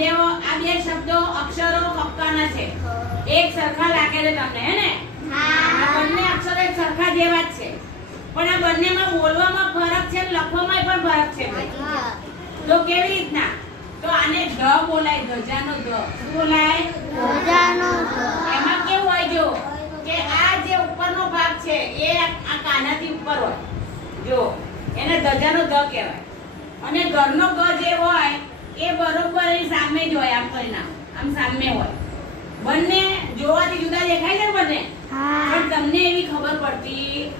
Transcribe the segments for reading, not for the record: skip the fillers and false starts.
બે શબ્દો અક્ષરો કક્કાના છે. એક સરખા લાગે છે તમને, હે ને? આ બંને અક્ષરો એક સરખા જેવા જ છે, પણ આ બંનેમાં બોલવામાં ફરક છે, લખવામાં પણ ફરક છે. તો કેવી રીતના? તો આને ધ બોલાય, ધજાનો ધ. શું બોલાય? ધજાનો ધ. એમાં કેવું હોય જો કે આ જે ઉપરનો ભાગ છે એ આ કાનાથી ઉપર હોય, જો એને ધજાનો ધ કહેવાય. અને ઘરનો ગ જે હોય એ બરોબર એની સામે જ હોય, આમ કરીને આમ સામે હોય. બંને જોવાથી જુદા દેખાય છે બંને, પણ તમને એવી ખબર પડતી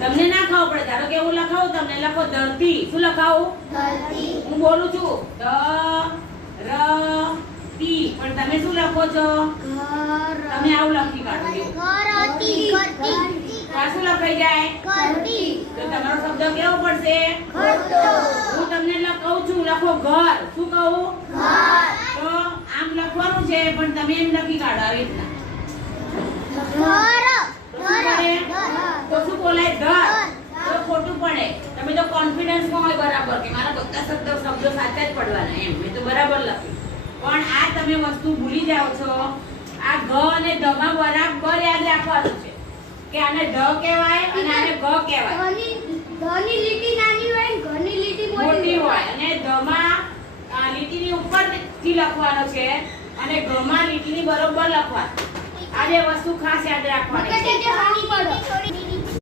તમને ના ખબર પડે. ધારો કે હું લખાવું, તમને લખો ધરતી. શું લખાવું? ધરતી. હું બોલું છું ધ ર તી, પણ તમે શું લખો છો? તમે આવું લખી કાઢો. કરતી. આ શું લખાઈ જાય? કરતી. તો તમારો શબ્દ કેવો પડશે? કરતો. હું તમને કહું છું લખો ઘર. શું કહું? ઘર. તો આમ લખવાનું છે, પણ તમે એમ લખી કાઢો આવી રીતના. ઘર. તો શું બોલાય? ઘર. તો ખોટું પડે. તમે તો કોન્ફિડન્સમાં હોય બરાબર કે મારા બધા શબ્દો સાચા જ પડવાના, એમ મેં તો બરાબર લખ્યું. પણ આ તમે વસ્તુ ભૂલી જાઓ છો. આ ગ અને ધ માં બરાબર યાદ રાખવાનું છે કે આને ઢ કહેવાય અને આને ગ કહેવાય. ધની લીટી નાની હોય, ઘરની લીટી મોટી હોય. અને ધ માં લીટીની ઉપરથી લખવાનો છે અને ગ માં લીટીની બરોબર લખવાનું. આ બે વસ્તુ ખાસ યાદ રાખવાની છે.